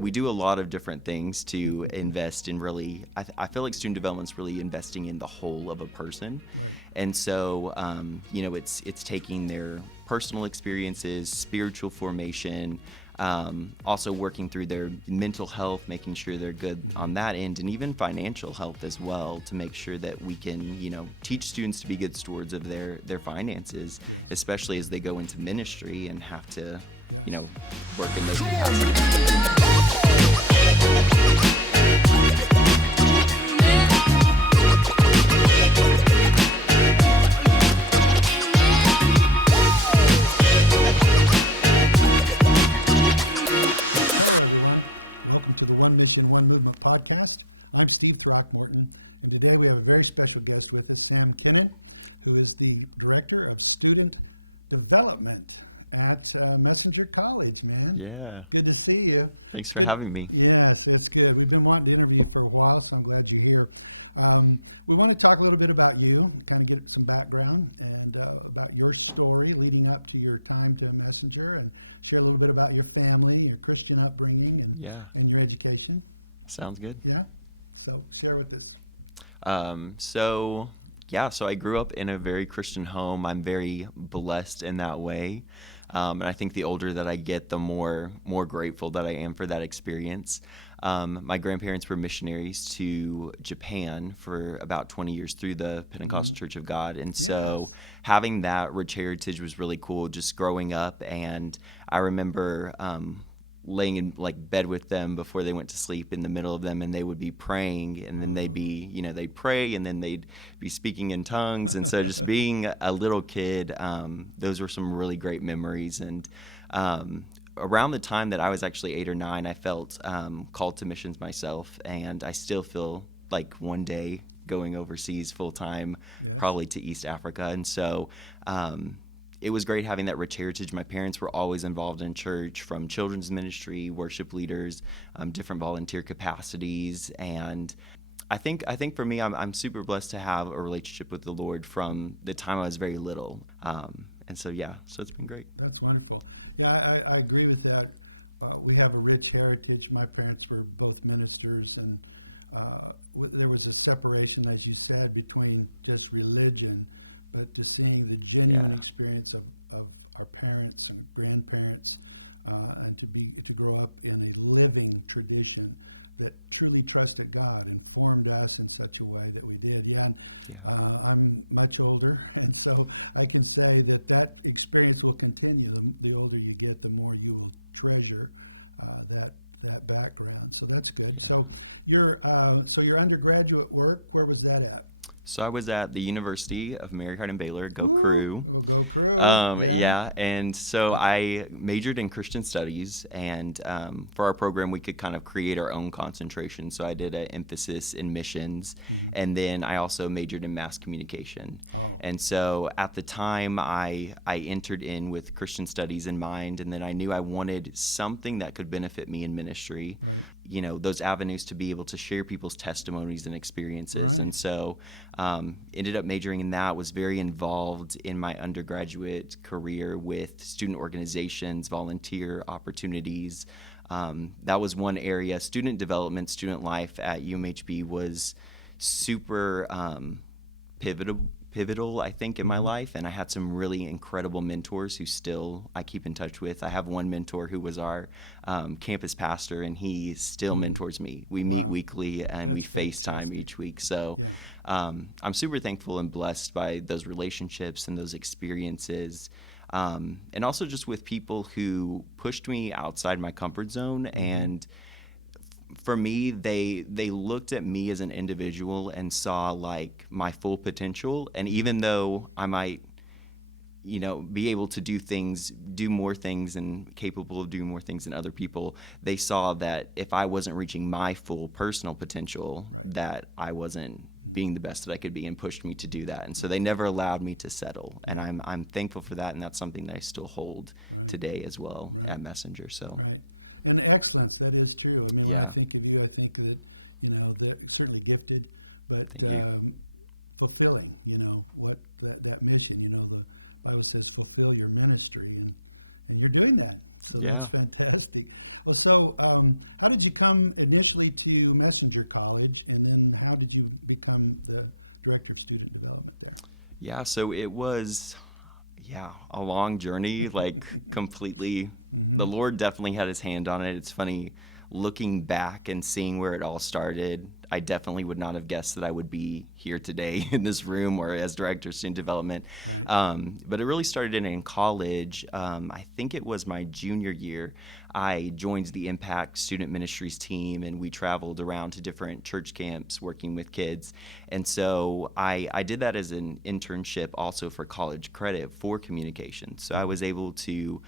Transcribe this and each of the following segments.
we do a lot of different things to invest in really, I feel like student development's really investing in the whole of a person. Right. And so, it's taking their personal experiences, spiritual formation, also working through their mental health, making sure they're good on that end, and even financial health as well, to make sure that we can, teach students to be good stewards of their finances, Yes. especially as they go into ministry and have to, Yes. work in those capacities. Hello, everyone. Welcome to the One Mission, One Movement podcast. I'm Steve Throckmorton, and today we have a very special guest with us, Sam Kinnin, who is the Director of Student Development at Messenger College, man. Yeah. Good to see you. Thanks for having me. Yes, it's good. We've been wanting to interview you for a while, so I'm glad you're here. We want to talk a little bit about you, kind of get some background and about your story leading up to your time to Messenger, and share a little bit about your family, your Christian upbringing, and your education. Sounds good. Yeah? So share with us. So I grew up in a very Christian home. I'm very blessed in that way. And I think the older that I get, the more grateful that I am for that experience. My grandparents were missionaries to Japan for about 20 years through the Pentecostal Church of God. And so having that rich heritage was really cool just growing up. And I remember laying in bed with them before they went to sleep in the middle of them, and they would be praying, and then they'd pray, and then they'd be speaking in tongues. And so just being a little kid, those were some really great memories. And around the time that I was actually 8 or 9, I felt called to missions myself, and I still feel like one day going overseas full time, probably to East Africa. And so it was great having that rich heritage. My parents were always involved in church, from children's ministry, worship leaders, different volunteer capacities. And I think for me, I'm super blessed to have a relationship with the Lord from the time I was very little. So it's been great. That's wonderful. Yeah, I agree with that. We have a rich heritage. My parents were both ministers, and there was a separation, as you said, between just religion, but to seeing the genuine experience of our parents and grandparents, and to grow up in a living tradition that truly trusted God and formed us in such a way that we did. I'm much older, and so I can say that experience will continue. The older you get, the more you will treasure that background. So that's good. So your undergraduate work, where was that at? So I was at the University of Mary Hardin Baylor. Go Crew. Well, go Crew. And so I majored in Christian studies, and for our program we could kind of create our own concentration. So I did an emphasis in missions, and then I also majored in mass communication. And so at the time I entered in with Christian studies in mind, and then I knew I wanted something that could benefit me in ministry. Right. Those avenues to be able to share people's testimonies and experiences. Right. And so ended up majoring in that, was very involved in my undergraduate career with student organizations, volunteer opportunities. That was one area. Student development, student life at UMHB was super pivotal, I think, in my life, and I had some really incredible mentors who still I keep in touch with. I have one mentor who was our campus pastor, and he still mentors me. We meet weekly, and we FaceTime each week. So I'm super thankful and blessed by those relationships and those experiences, and also just with people who pushed me outside my comfort zone. And for me, they looked at me as an individual and saw my full potential. And even though I might, be able to do more things and capable of doing more things than other people, they saw that if I wasn't reaching my full personal potential, that I wasn't being the best that I could be, and pushed me to do that. And so they never allowed me to settle. And I'm thankful for that, and that's something that I still hold today as well at Messenger. So and excellence, that is true. I mean, when I think of you, I think that they're certainly gifted, but fulfilling. What that mission. The Bible says, fulfill your ministry, and you're doing that. So that's Yeah. fantastic. Well, so how did you come initially to Messenger College, and then how did you become the director of student development there? Yeah, so it was, yeah, a long journey, like completely. The Mm-hmm. Lord definitely had his hand on it. It's funny looking back and seeing where it all started. I definitely would not have guessed that I would be here today in this room or as director of student development. Right. But it really started in college. I think it was my junior year. I joined the Impact Student Ministries team, and we traveled around to different church camps working with kids. And so I did that as an internship also for college credit for communication. So I Mm-hmm. was able to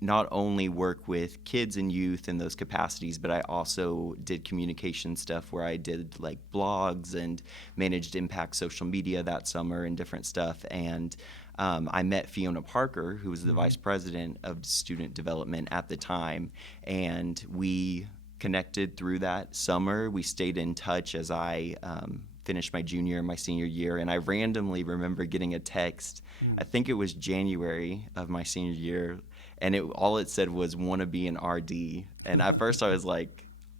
not only work with kids and youth in those capacities, but I also did communication stuff where I did like blogs and managed Impact social media that summer and different stuff. And I met Fiona Parker, who was the Mm-hmm. vice president of student development at the time, and we connected through that summer. We stayed in touch as I finished my junior and my senior year, and I randomly remember getting a text. I think it was January of my senior year, and all it said was "want to be an RD." And at first I was like,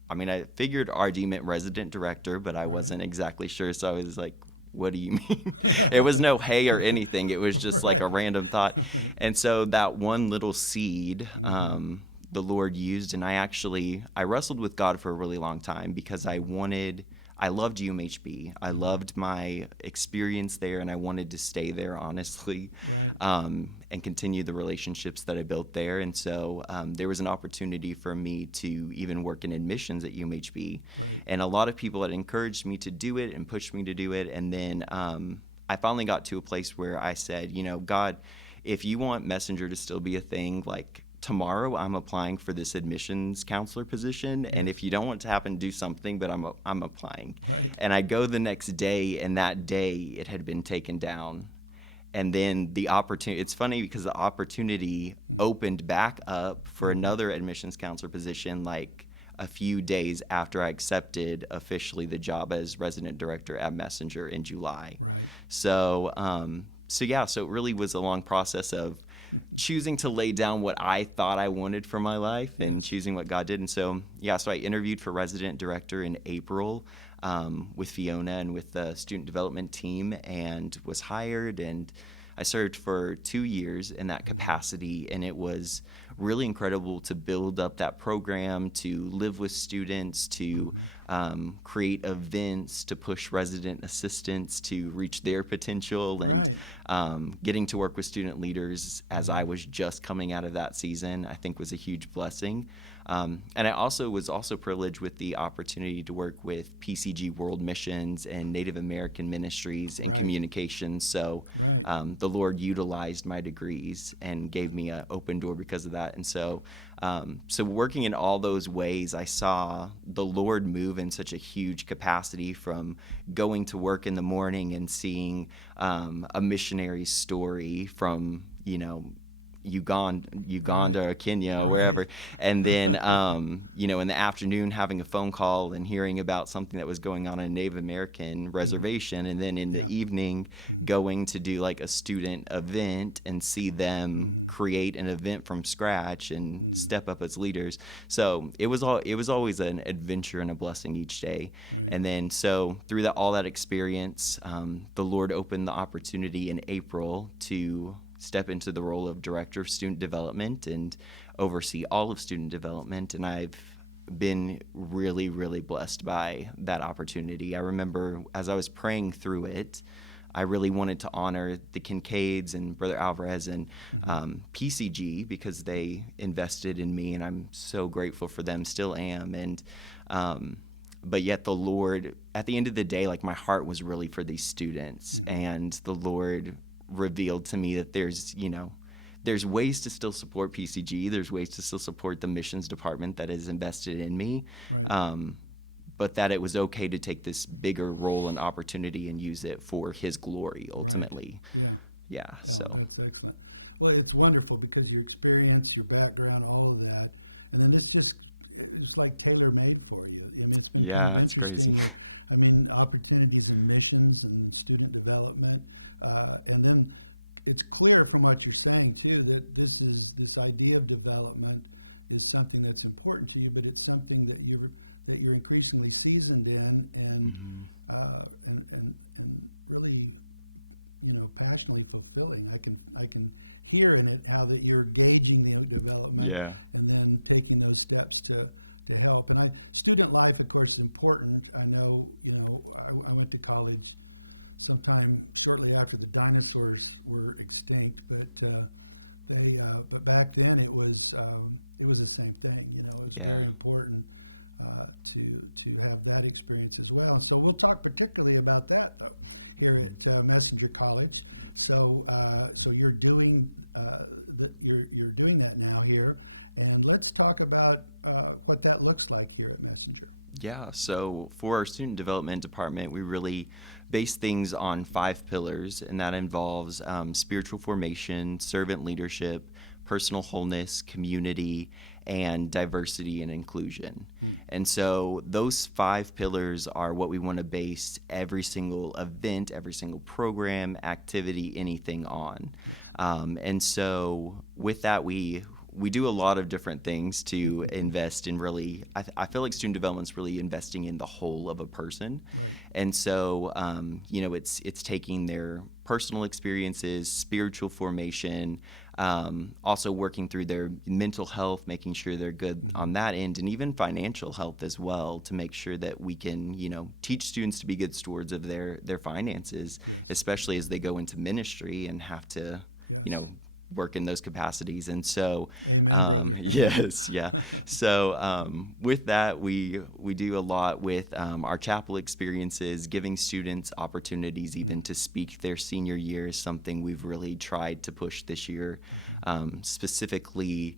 I mean, I figured RD meant resident director, but I Right. wasn't exactly sure. So I was like, what do you mean? It was no hey or anything. It was just like a Right. random thought. Right. And so that one little seed, Mm-hmm. the Lord used, and I wrestled with God for a really long time because I loved UMHB. I Mm-hmm. loved my experience there, and I wanted to stay there, honestly, Right. and continue the relationships that I built there. And so there was an opportunity for me to even work in admissions at UMHB. Right. And a lot of people had encouraged me to do it and pushed me to do it. And then I finally got to a place where I said, God, if you want Messenger to still be a thing, like tomorrow I'm applying for this admissions counselor position, and Yes. if you don't want to happen, do something, but I'm applying. Right. And I go the next day, and that day it had been taken down. And then the opportunity, it's funny because the opportunity opened back up for another admissions counselor position like a few days after I accepted officially the job as resident director at Messenger in July. Right. So it really was a long process of choosing to lay down what I thought I wanted for my life and Yes. choosing what God did. And so I interviewed for resident director in April with Fiona and with the student development team, and was hired. And I served for 2 years in that capacity, and it was really incredible to build up that program, to live with students, to create events, to push resident assistants to reach their potential, Right. and getting to work with student leaders as I was just coming out of that season, I think was a huge blessing. And I also was privileged with the opportunity to work with PCG World Missions and Native American ministries and Right. communications. So Right. the Lord utilized my degrees and gave me an open door because of that. And so working in all those ways, I saw the Lord move in such a huge capacity, from going to work in the morning and seeing a missionary story from, Uganda or Kenya or Right. wherever, and then in the afternoon having a phone call and hearing about something that was going on in a Native American reservation, and then in Yeah. the evening going to do like a student event and see them create an event from scratch and step up as leaders. So it was always an adventure and a blessing each day. Right. And then so through all that experience, the Lord opened the opportunity in April to step into the role of director of student development and oversee all of student development. And I've been really, really blessed by that opportunity. I remember as I was praying through it, I really wanted to honor the Kincaids and Brother Alvarez and PCG, because they invested in me, and I'm so grateful for them, still am. And but yet the Lord, at the end of the day, like my heart was really for these students, and the Lord revealed to me that there's ways to still support PCG. There's ways to still support the missions department that is invested in me. Right. But that it was okay to take this bigger role and opportunity and use it for His glory ultimately. Right. Yeah. Yeah. Oh, So that's excellent. Well, it's wonderful because your experience, your background, all of that, and then it's like tailor made for you. I mean, it's been kind of Yeah, it's interesting. crazy. Opportunities in missions and student development, and then it's clear from what you're saying too that this idea of development is something that's important to you, but it's something that you're increasingly seasoned in, and and really, passionately fulfilling. I can hear in it how that you're gauging the development, Yeah. and then taking those steps to help. And student life, of course, is important. I know, I went to college sometime shortly after the dinosaurs were extinct, but but back then it was the same thing. It was very important to have that experience as well. And so we'll talk particularly about that though here at Messenger College. So you're doing you're doing that now here, and let's talk about what that looks like here at Messenger. Yeah, so for our student development department, we really base things on 5 pillars, and that involves spiritual formation, servant leadership, personal wholeness, community, and diversity and inclusion. And so those 5 pillars are what we want to base every single event, every single program, activity, anything on. Yes. And so with that, we do a lot of different things to invest in really, I feel like student development is really investing in the whole of a person. Right. And so, it's taking their personal experiences, spiritual formation, also working through their mental health, making sure they're good on that end, and even financial health as well, to make sure that we can, teach students to be good stewards of their finances, Yes. especially as they go into ministry and have to, Yes. work in those capacities. And so Amen, brother. Yes, yeah. So with that, we do a lot with our chapel experiences. Giving students opportunities even to speak their senior year is something we've really tried to push this year. Specifically,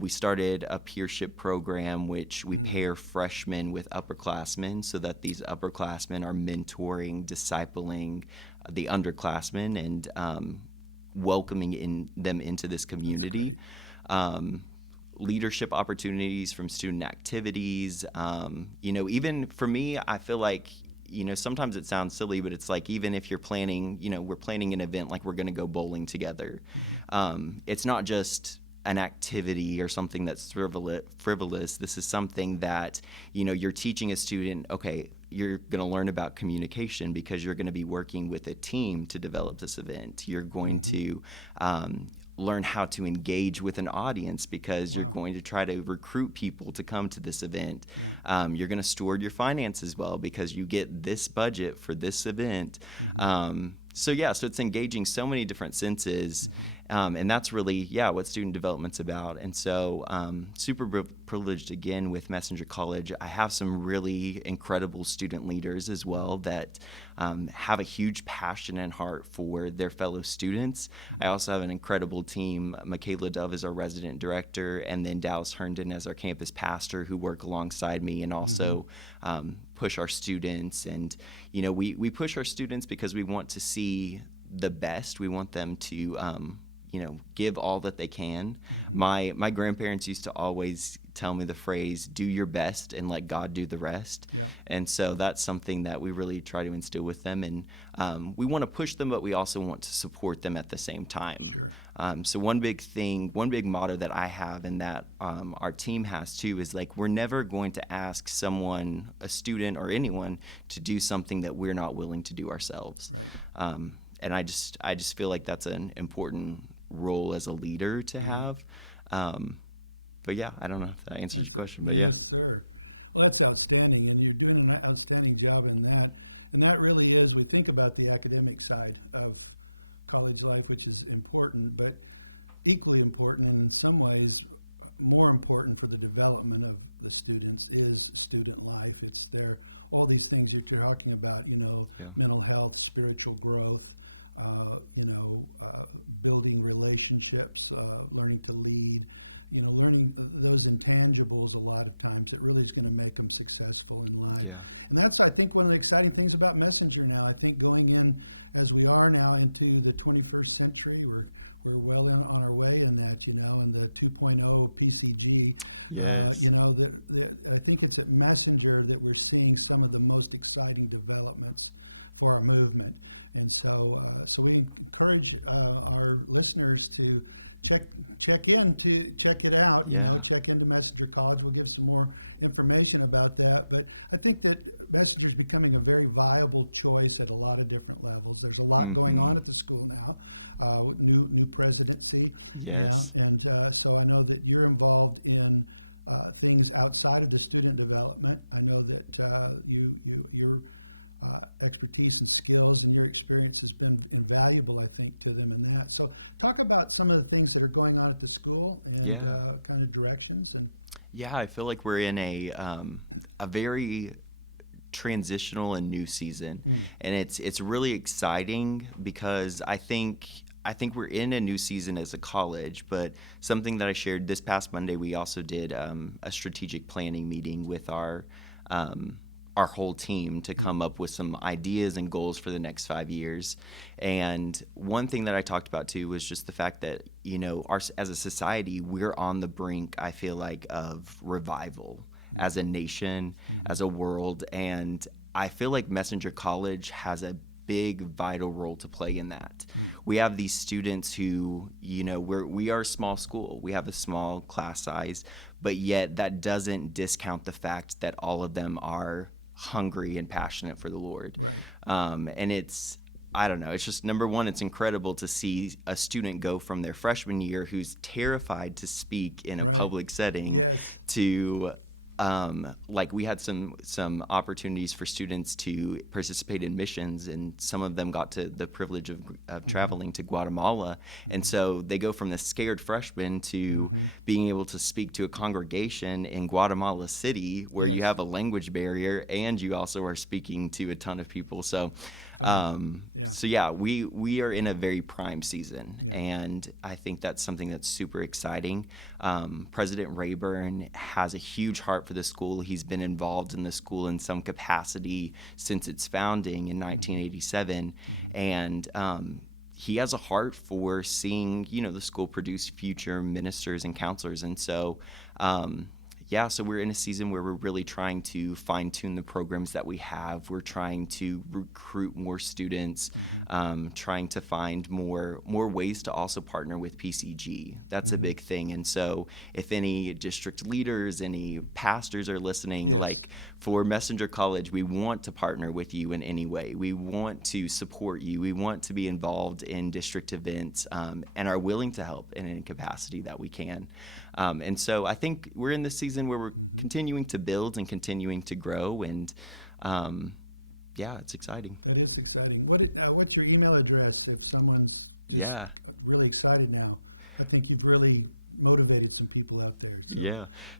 we started a peership program which we pair freshmen with upperclassmen, so that these upperclassmen are mentoring, discipling the underclassmen, and welcoming them into this community. Leadership opportunities from student activities. Even for me, I feel like, sometimes it sounds silly, but it's like, even if you're planning, we're planning an event, like we're going to go bowling together. It's not just an activity or something that's frivolous. This is something that, you're teaching a student, okay, you're going to learn about communication because you're going to be working with a team to develop this event. You're going to learn how to engage with an audience because you're going to try to recruit people to come to this event. You're going to steward your finances well because you get this budget for this event. So it's engaging so many different senses, and that's really what student development's about. And so super privileged again with Messenger College. I have some really incredible student leaders as well that have a huge passion and heart for their fellow students. I also have an incredible team. Michaela Dove is our resident director, and then Dallas Herndon as our campus pastor, who work alongside me and also push our students. And we push our students because we want to see the best. We want them to give all that they can. My grandparents used to always tell me the phrase, do your best and let God do the rest. And so that's something that we really try to instill with them. And we want to push them, but we also want to support them at the same time. Sure. So one big motto that I have, and that our team has too, is like, we're never going to ask someone, a student or anyone, to do something that we're not willing to do ourselves. Right. And I just feel like that's an important role as a leader to have. But I don't know if that answers your question. But yes, sir. Well, that's outstanding, and you're doing an outstanding job in that. And that really is, we think about the academic side of college life, which is important, but equally important, and in some ways more important for the development of the students, is student life. It's all these things that you're talking about, mental health, spiritual growth, building relationships, learning to lead, learning those intangibles a lot of times, it really is going to make them successful in life. Yeah. And that's, I think, one of the exciting things about Messenger now. I think going in as we are now into the 21st century, we're well on our way in that, and the 2.0 PCG, Yes. that I think it's at Messenger that we're seeing some of the most exciting developments for our movement. And so we encourage our listeners to check it out, check into Messenger College. We'll give some more information about that. But I think that Messenger is becoming a very viable choice at a lot of different levels. There's a lot going on at the school now, new presidency. Yes. And so I know that you're involved in things outside of the student development. I know that your expertise and skills and your experience has been invaluable, I think, to them in that. So talk about some of the things that are going on at the school and kind of directions. And Yeah, I feel like we're in a very transitional and new season, and it's really exciting because I think we're in a new season as a college. But something that I shared this past Monday, we also did a strategic planning meeting with our whole team to come up with some ideas and goals for the next 5 years. And one thing that I talked about too was just the fact that, as a society, we're on the brink, I feel like, of revival as a nation, as a world. And I feel like Messenger College has a big vital role to play in that. We have these students who, we are a small school. We have a small class size, but yet that doesn't discount the fact that all of them are hungry and passionate for the Lord. Right. And I don't know, it's just, number one, it's incredible to see a student go from their freshman year who's terrified to speak in a public setting to we had some opportunities for students to participate in missions, and some of them got to the privilege of traveling to Guatemala. And so they go from the scared freshman to being able to speak to a congregation in Guatemala City, where you have a language barrier and you also are speaking to a ton of people. So we are in a very prime season, and I think that's something that's super exciting. President Rayburn has a huge heart for the school. He's been involved in the school in some capacity since its founding in 1987, and he has a heart for seeing the school produce future ministers and counselors. And so so we're in a season where we're really trying to fine-tune the programs that we have. We're trying to recruit more students, trying to find more ways to also partner with PCG. That's a big thing. And so if any district leaders, any pastors are listening, for Messenger College, we want to partner with you in any way. We want to support you. We want to be involved in district events, and are willing to help in any capacity that we can. And so I think we're in this season where we're continuing to build and continuing to grow, and it's exciting. That is exciting. What's your email address if someone's just really excited now? I think you've really motivated some people out there.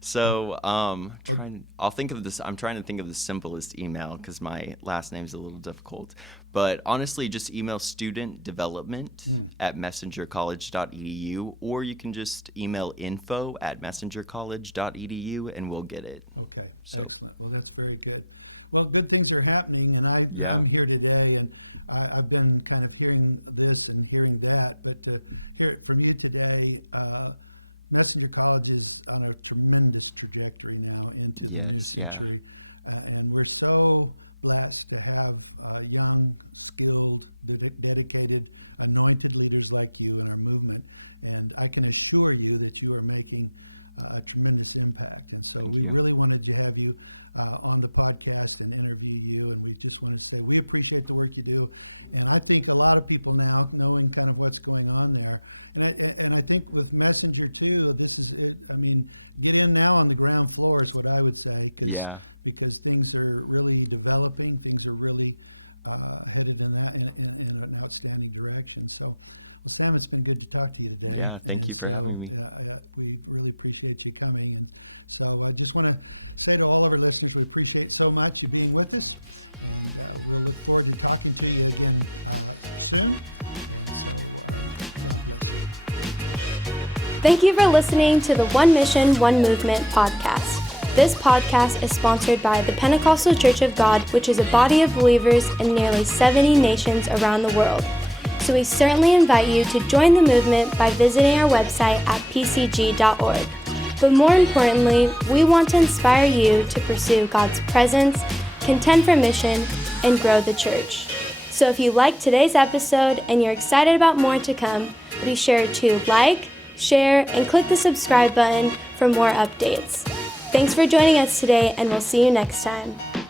So I'm trying to think of the simplest email, because my last name's a little difficult. But honestly, just email studentdevelopment@messengercollege.edu, or you can just email info@messengercollege.edu, and we'll get it. Okay, excellent. Well, that's very good. Well, good things are happening, and I'm here today, and I've been kind of hearing this and hearing that, but to hear it from you today, Messenger College is on a tremendous trajectory now into the new century, and we're so blessed to have young, skilled, dedicated, anointed leaders like you in our movement. And I can assure you that you are making a tremendous impact. And so we really wanted to have you on the podcast and interview you. And we just want to say we appreciate the work you do. And I think a lot of people now, knowing kind of what's going on there, and I think with Messenger too, this is it. I mean, get in now on the ground floor is what I would say, because things are really developing. Things are really headed in an outstanding direction. So, well, Sam, it's been good to talk to you today. Yeah, thank you for having me. We really appreciate you coming. And so I just want to say to all of our listeners, we appreciate so much you being with us. And we'll look forward to talking to you again soon. And so God bless you. Thank you for listening to the One Mission, One Movement podcast. This podcast is sponsored by the Pentecostal Church of God, which is a body of believers in nearly 70 nations around the world. So we certainly invite you to join the movement by visiting our website at pcg.org. But more importantly, we want to inspire you to pursue God's presence, contend for mission, and grow the church. So if you liked today's episode and you're excited about more to come, be sure to like, share, and click the subscribe button for more updates. Thanks for joining us today, and we'll see you next time.